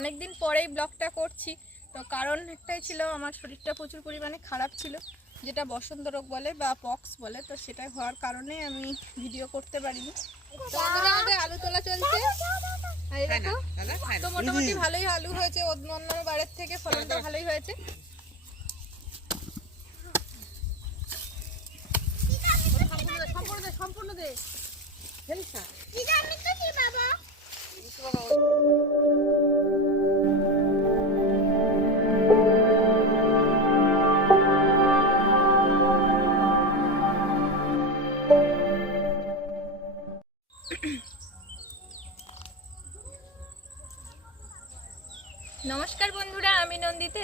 অনেক দিন পরেই ব্লগটা করছি। তো কারণ একটাই ছিল আমার শরীরটা প্রচুর পরিমাণে খারাপ ছিল যেটা বসন্ত রোগ বলে বা পক্স বলে তো সেটা হওয়ার কারণে আমি ভিডিও করতে পারিনি। আমাদের আলু তোলা চলছে। এই দেখো তো মোটামুটি ভালোই আলু হয়েছে অন্য বাড়ির থেকে ফলনটা ভালোই হয়েছে। সম্পূর্ণ দে সম্পূর্ণ দে। নমস্কার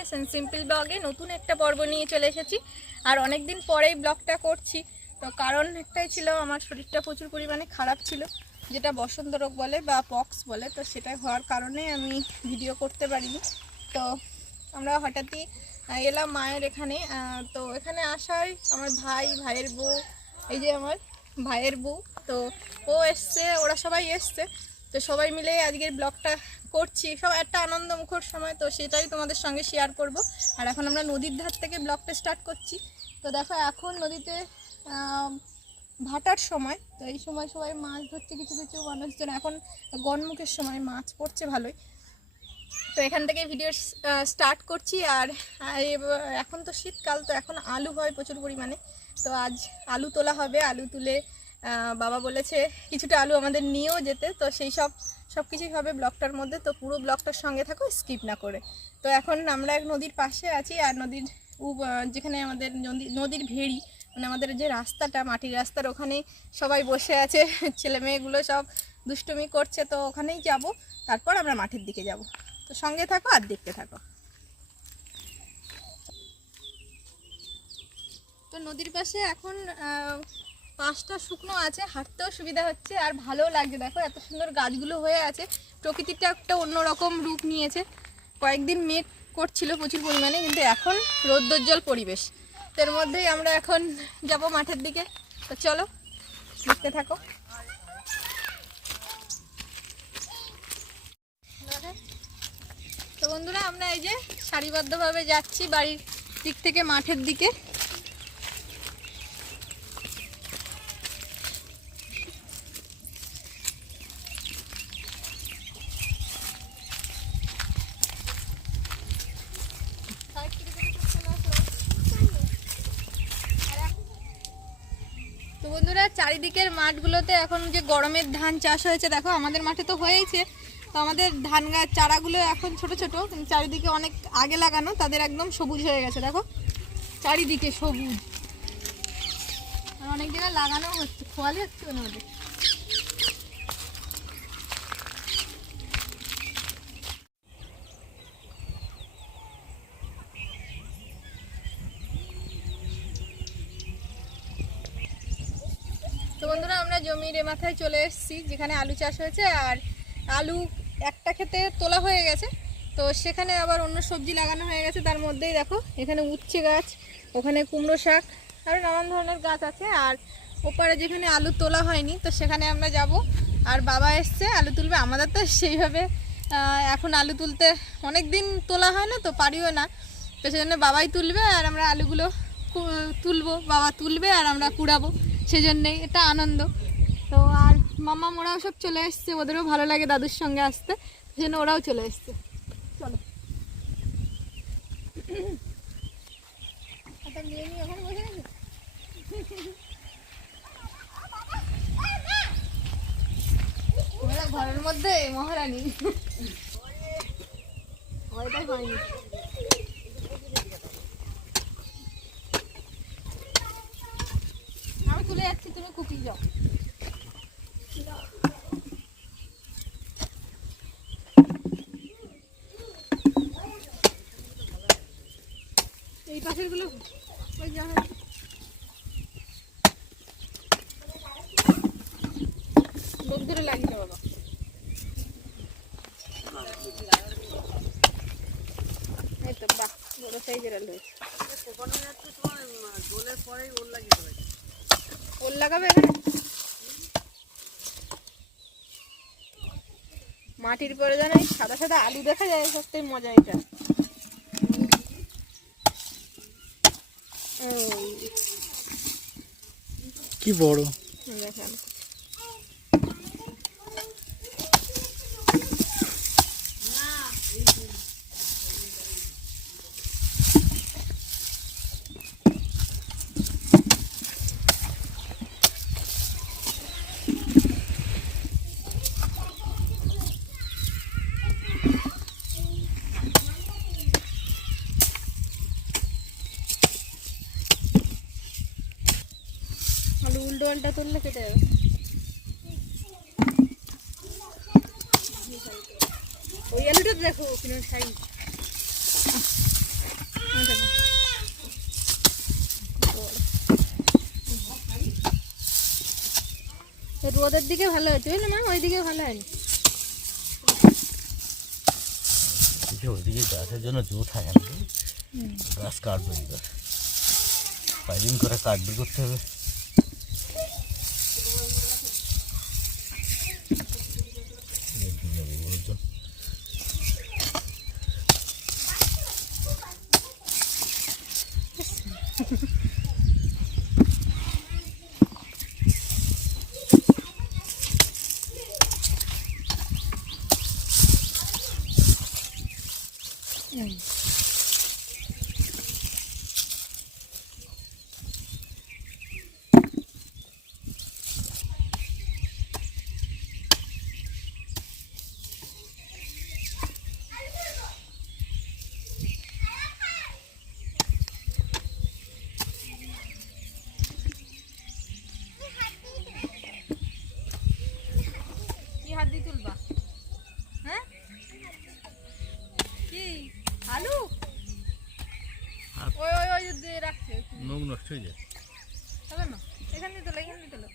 নন্দিতা এসেন সিম্পল ব্লগে নতুন একটা পর্ব নিয়ে চলে এসেছি। আর অনেক দিন পরেই ব্লগটা করছি। তো কারণ একটাই ছিল, আমার শরীরটা প্রচুর পরিমাণে খারাপ ছিল, যেটা বসন্ত রোগ বলে বা পক্স বলে, তো সেটা হওয়ার কারণে আমি ভিডিও করতে পারিনি। তো আমরা হঠাৎই এলাম মায়ের এখানে। তো এখানে আসায় আমার ভাই, ভাইয়ের বউ, এই যে আমার ভাইয়ের বউ, তো ও এসছে, ওরা সবাই এসছে। তো সবাই মিলে আজকের ব্লগটা করছি। সব একটা আনন্দ মুখর সময়, তো সেটাই তোমাদের সঙ্গে শেয়ার করব। আর এখন আমরা নদীর ধার থেকে ব্লগটা স্টার্ট করছি। তো দেখো, এখন নদীতে ভাটার সময়। তো এই সময় সবাই মাছ ধরছে কিছু কিছু মানুষজন। এখন গনমুখের সময় মাছ পড়ছে ভালোই। তো এখান থেকে ভিডিও স্টার্ট করছি। আর এখন তো শীতকাল, তো এখন আলু হয় প্রচুর পরিমাণে। তো আজ আলু তোলা হবে। আলু তুলে বাবা বলেছে, কিছুটা আলু আমাদের নিয়েও যেতে। তো সেই সব সব কিছুই হবে ব্লকটার মধ্যে। তো পুরো ব্লকটার সঙ্গে থাকো, স্কিপ না করে। তো এখন আমরা এক নদীর পাশে আছি, আর নদীর যেখানে আমাদের নদী, নদীর ভেড়ি মানে আমাদের যে রাস্তাটা, মাটির রাস্তার ওখানেই সবাই বসে আছে, ছেলে মেয়েগুলো সব দুষ্টুমি করছে, তো ওখানেই যাব। তারপর আমরা মাঠের দিকে যাব। তো সঙ্গে থাকো আর দেখতে থাকো। তো নদীর পাশে এখন পাঁচটা শুকনো আছে, হাঁটতেও সুবিধা হচ্ছে আর ভালোও লাগছে। দেখো, এত সুন্দর গাছগুলো হয়ে আছে। প্রকৃতিটা একটা অন্যরকম রূপ নিয়েছে। কয়েকদিন মেঘ করছিল প্রচুর পরিমাণে, কিন্তু এখন রৌদ্রোজ্জ্বল পরিবেশ। এর মধ্যেই আমরা এখন যাব মাঠের দিকে। তো চলো, দেখতে থাকো। তো বন্ধুরা, আমরা এই যে সারিবদ্ধভাবে যাচ্ছি বাড়ির দিক থেকে মাঠের দিকে তো বন্ধুরা চারিদিকের মাঠগুলোতে এখন যে গরমের ধান চাষ হয়েছে, দেখো আমাদের মাঠে তো হয়েইছে। তো আমাদের ধান গাছ চারাগুলো এখন ছোট ছোট চারিদিকে অনেক আগে লাগানো, তাদের একদম সবুজ হয়ে গেছে, দেখো। চারিদিকে সবুজ। আর অনেক জায়গায় লাগানো হচ্ছে, খোয়ালি হচ্ছে না ওদের তো বন্ধুরা আমরা জমির এ মাথায় চলে এসেছি, যেখানে আলু চাষ হয়েছে আর আলু একটা ক্ষেতে তোলা হয়ে গেছে। তো সেখানে আবার অন্য সবজি লাগানো হয়ে গেছে, তার মধ্যেই দেখো, এখানে উচ্ছে গাছ, ওখানে কুমড়ো শাক আরও নানান ধরনের গাছ আছে। আর ওপারে যেখানে আলু তোলা হয়নি, তো সেখানে আমরা যাব। আর বাবা এসছে, আলু তুলবে, আমাদের তো সেইভাবে এখন আলু তুলতে অনেক দিন তোলা হয় না, তো পারিও না। তো সেজন্য বাবাই তুলবে, আর আমরা আলুগুলো তুলবো, বাবা তুলবে, আর আমরা কুড়াবো। সেজন্যই এটা আনন্দ। মামা ওরাও সব চলে এসছে ওদেরও ভালো লাগে দাদুর সঙ্গে আসতে সেজন্য ওরাও চলে এসছে। চলো। ঘরের মধ্যে মহারানী। আমি তুলে যাচ্ছি তুমি কুপি যাও। এই পাশেরগুলো ওই যা লোক ধরে লাগিয়ে বাবা। এই তো বাহ বড় সাইজের আলু। ওল লাগাবে মাটির পরে যেন সাদা সাদা আলু দেখা যায় সত্যি মজা এটা। কি বড়? উল্টো তুললে কেটে যাবে ওই আলুটা দেখো কিরম সাইজ রোদের দিকে ভালো হয়েছে বুঝলে মা? ওই দিকে ভালো হয়নি। ওইদিকে গাছের জন্য জো থাকে না। গাছ কাটবে এবার। পাইলিং করে কাটবে করতে হবে দেখি যাবে ওর জন্য। কি হাত দিয়ে তুলবা হ্যাঁ কি আলু? ওই ওই ওই দিয়ে রাখছে মুখ নষ্ট হয়ে যায়। হবে না? এখান দিয়ে তোলো এখান দিয়ে তোলো।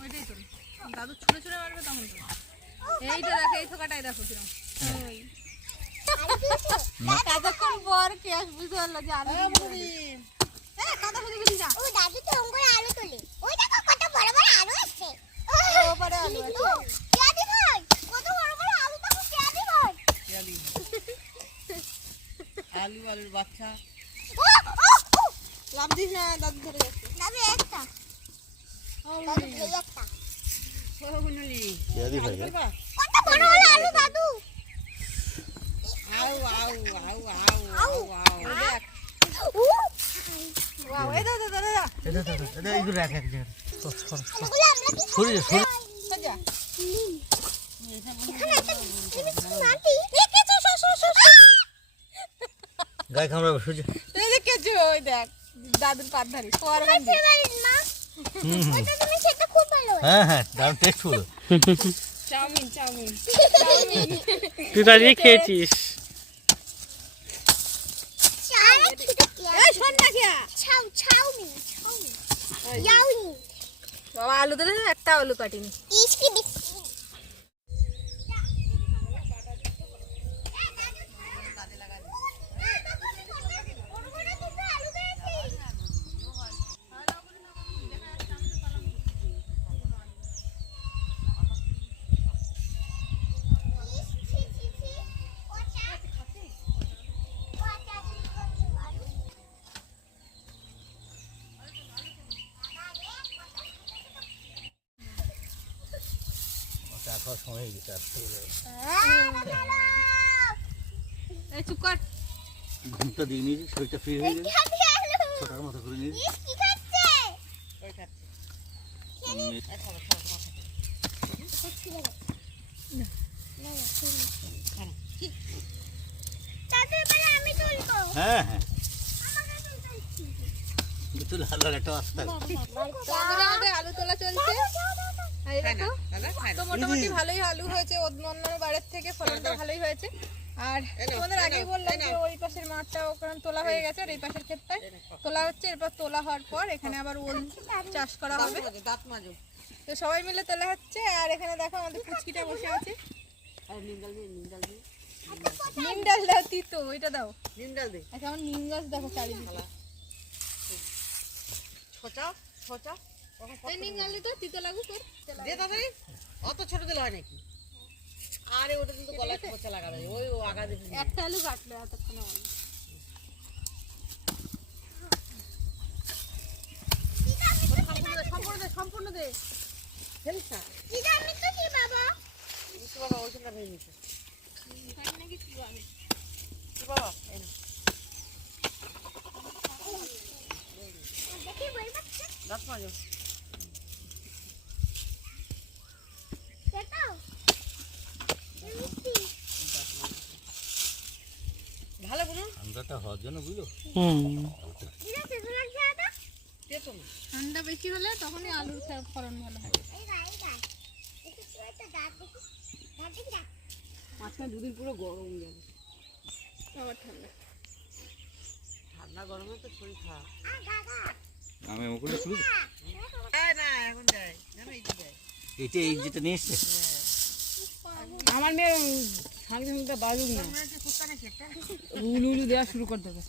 ওইটাই তোলো। দাদু ছুঁড়ে ছুঁড়ে মারবে তখন তো এইটা দেখো এই থোকাটাই দেখো কিরম। ওই। কতক্ষণ পর কে আস বুঝতে পারল যে আলু হ্যাঁ কথা শুনে গেলি যা। ও দাদু তো অঙ্কুর আলু তোলে। ওই দেখো কত বড় বড় আলু আছে ওপারে আলু আছে ও কেয়াদি ভাই কত বড় বড় আলু দেখো কেয়াদি ভাই আলুর বাচ্চা লাভ দিস না দাদু ধরে যাচ্ছে দাদু একটা দাদু এই একটা কেয়াদি ভাই কত বড় বড় আলু দাদু আউ আউ আউ আউ আউ দেখ উ ওয়াও এই দাদা দাদা দাদা এটা এটা এটা এইগুলো রাখ এক জায়গায় সর, সর, সর। এগুলো আমরা কি সরে যা সরে সাজা এখানে একটা মাটি দেখেছ শশু শশু কামড়াবে সোজা এই দেখেছ ওই দেখ দাদুর পাট ধারি মা। হুম হুম। ওটা তুমি সেটা খুব ভালো হ্যাঁ হ্যাঁ দারুণ টেস্টফুল চাউমিন চাউমিন। তুই তো আজকে খেয়েছিস। না বাবা আলু দিলে একটা আলু কাটিনি। খাওয়ার সময় হয়ে গেছে আসতে চুপ কর। ঘুমটা দিয়ে নিয়েছি শরীরটা ফ্রি হয়ে যাবে ছোটার মতো করে নিয়েছি হ্যাঁ হ্যাঁ। লাল লাল একটা আসতে। আলু তোলা চলছে। তো মোটামুটি ভালোই আলু হয়েছে অন্য অন্যান্য বাড়ির থেকে ফলনটা ভালোই হয়েছে। আর তোমাদের আগেই বললাম যে ওই পাশের মাঠটা ওখানে তোলা হয়ে গেছে আর এই পাশের ক্ষেতটায় তোলা হচ্ছে এরপর তোলা হওয়ার পর এখানে আবার ওল চাষ করা হবে। তো সবাই মিলে তোলা হচ্ছে আর এখানে দেখো আমাদের পুচকিটা বসে আছে। নিম ডাল দাও তিতো ওইটা দাও। নিম ডাল দে। আচ্ছা আমার নিম গাছ দেখো চারিদিকে। ছোচা। এই অত ছোট দিলে হয় নাকি? আরে ওটা কিন্তু গলায় খোঁচা লাগাবে। ওই ও আগা দিবি একটা আলু কাটলো এতক্ষণে অনেক। সম্পূর্ণ দে সম্পূর্ণ দে সম্পূর্ণ দে। ফেলিস না। দিদা আমি তো কি বাবা মিষ্টি বাবা ওইখানটা ভেঙে নিচ্ছে কি বাবা এই নে, দেখি বলবা দাঁত মাজো। ঠান্ডাটা হওয়ার জন্য বুঝলো? ঠান্ডা বেশি হলে তখনই আলুর ফলন ভালো হয়। মাঝখানে দুদিন পুরো গরম যাবে আবার ঠান্ডা। ঠান্ডা গরমে তো শরীর খারাপ। আমি মুকুলটা না এখন এই দেয়। এটা এই যেটা নিয়ে এসছে? আমার মেয়ে সঙ্গে সঙ্গে বাজুক না। উলু উলু দেওয়া শুরু করে দেবে।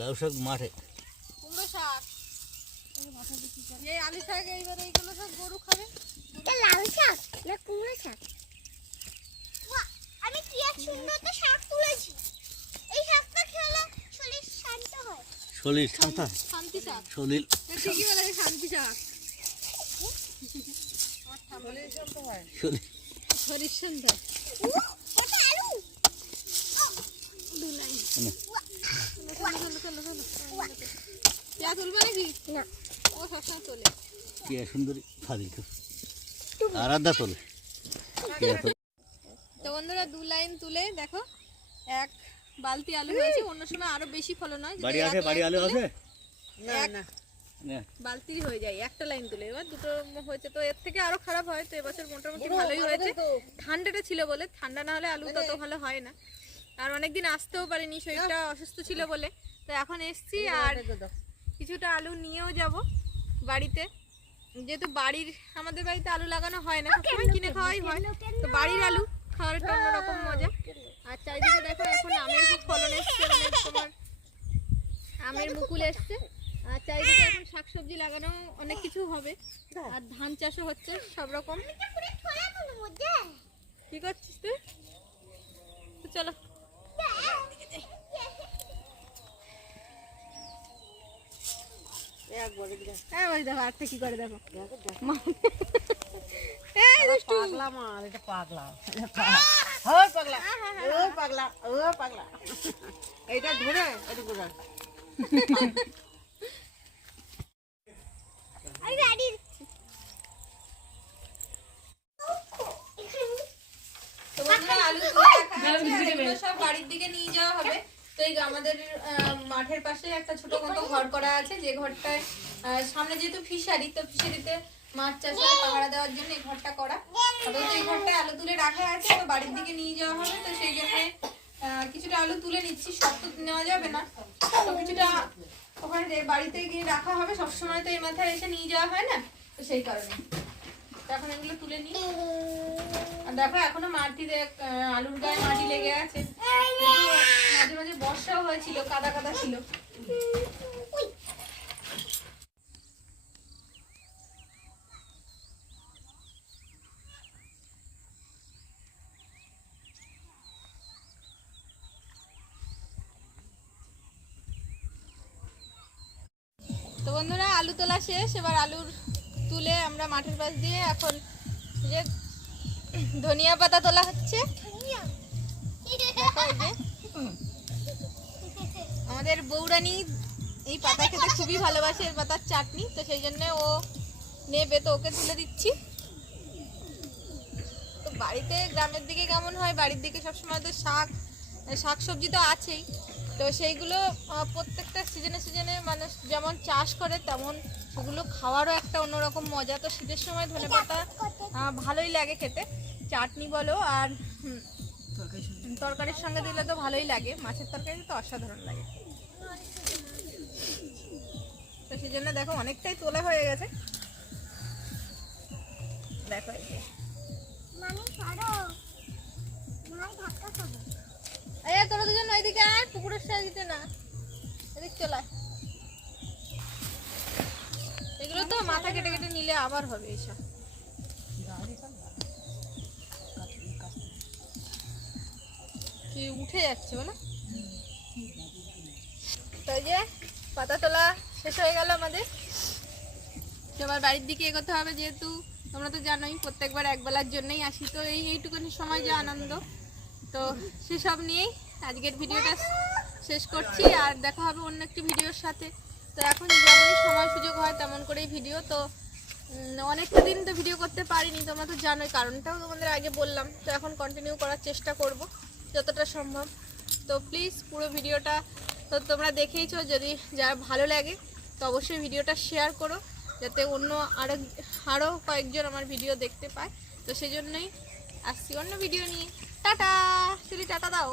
লাউ শাক মাঠে। কুমড়ো শাক। এই আলু শাক এইবার এইগুলো সব গরু খাবে। এটা লাউ শাক না কুমড়ো শাক? আমি কি এক সুন্দর তো শাক তুলেছি। ও সবসময় তোলে। পিয়া সুন্দরী? ফাদিল তোলে। তো বন্ধুরা দু লাইন তুলে দেখো। এক বালতি আলু হয়েছে অন্য সময় আরও বেশি ফলন হয়। বাড়ি আছে বাড়ি আলু আছে? না না। নে, বালতি হয়ে যায় একটা লাইন তুলে। এবার দুটো হয়েছে তো এর থেকে আরও খারাপ হয় তো এবছর মোটামুটি ভালোই হয়েছে। ঠান্ডাটা ছিল বলে ঠান্ডা না হলে আলু তত ভালো হয় না। আর অনেকদিন আসতেও পারিনি শরীরটা অসুস্থ ছিল বলে। তো এখন এসছি আর কিছুটা আলু নিয়েও যাব বাড়িতে। যেহেতু বাড়ির আমাদের বাড়িতে আলু লাগানো হয় না সবসময় কিনে খাওয়াই হয়। তো বাড়ির আলু খাওয়ার একটা অন্যরকম মজা। আর চারিদিকে দেখো এখন আমের খুব ফলন এসছে মানে তোমার আমের মুকুল এসছে। আর চারিদিকে এখন শাকসবজি লাগানো অনেক কিছু হবে। আর ধান চাষও হচ্ছে সব রকম। কি করছিস তুই? চলো। হ্যাঁ ওই দেখো কি করে দেখো দেখো। দেখো পাগলা মাল এটা পাগলা। ওই পাগলা ওই পাগলা ও পাগলা। এইটা ধরে এটা ধরে সব বাড়ির দিকে নিয়ে যাওয়া হবে। তো এই আমাদের আহ, মাঠের পাশে একটা ছোট মতো ঘর করা আছে। যে ঘরটায় আহ, সামনে যেহেতু ফিশারি তো ফিশারিতে মাছ চাষে পাহারা দেওয়ার জন্য এই ঘরটা করা। আপাতত এই ঘরটায় আলু তুলে রাখা আছে তো বাড়ির দিকে নিয়ে যাওয়া হবে তো সেই জন্য কিছুটা আলু তুলে নিচ্ছি সব তো নেওয়া যাবে না। তো কিছুটা ওখানে বাড়িতে গিয়ে রাখা হবে সবসময় তো এই মাথায় এসে নিয়ে যাওয়া হয় না তো সেই কারণে। এখন এগুলো তুলে নিই। আর দেখো এখনও আহ, আলুর গায়ে মাটি লেগে আছে। মাঝে মাঝে বর্ষাও হয়েছিল কাদা কাদা ছিল। তো বন্ধুরা, আলু তোলা শেষ। এবার আলুর তুলে আমরা মাঠের পাশ দিয়ে এখন যে ধনিয়া পাতা তোলা হচ্ছে। আমাদের বৌরানি এই পাতা খেতে খুবই ভালোবাসে এই পাতার চাটনি। তো সেই জন্য ও নেবে, তো ওকে তুলে দিচ্ছি। তো বাড়িতে, গ্রামের দিকে কেমন হয়? বাড়ির দিকে সবসময় তো শাক শাক সবজি তো আছেই। তো সেইগুলো প্রত্যেকটা সিজনে সিজনে মানুষ যেমন চাষ করে, তেমন সেগুলো খাওয়ারও একটা অন্যরকম মজা। তো শীতের সময় ধনে পাতা ভালোই লাগে খেতে, চাটনি বলো আর তরকারির সঙ্গে দিলে তো ভালোই লাগে, মাছের তরকারি তো অসাধারণ লাগে। তো সেই জন্য দেখো অনেকটাই তোলা হয়ে গেছে। দেখো। তোরা দুজন এগুলো তো মাথা কেটে কেটে নিলে আবার হবে কি উঠে যাচ্ছে বলো? যে, পাতা তোলা শেষ হয়ে গেল আমাদের। এবার বাড়ির দিকে এগোতে হবে যেহেতু, তোমরা তো জানোই, প্রত্যেকবার একবেলার জন্যই আসি। তো এই এইটুকুনি সময় যে আনন্দ। তো সেসব নিয়েই আজকের ভিডিওটা শেষ করছি, আর দেখা হবে অন্য একটি ভিডিওর সাথে। তো এখন যেমনই সময় সুযোগ হয় তেমন করেই ভিডিও, তো অনেকটা দিন তো ভিডিও করতে পারিনি, তোমরা তো জানোই, কারণটাও তোমাদের আগে বললাম। তো এখন কন্টিনিউ করার চেষ্টা করব, যতটা সম্ভব। তো প্লিজ পুরো ভিডিওটা, তো তোমরা দেখেইছো, যদি যারা ভালো লাগে, তো অবশ্যই ভিডিওটা শেয়ার করো, যাতে অন্য আরও আরও কয়েকজন আমার ভিডিও দেখতে পায়। তো সেজন্যই আসছি অন্য ভিডিও নিয়ে। টাটা চুরি টাটা দাও।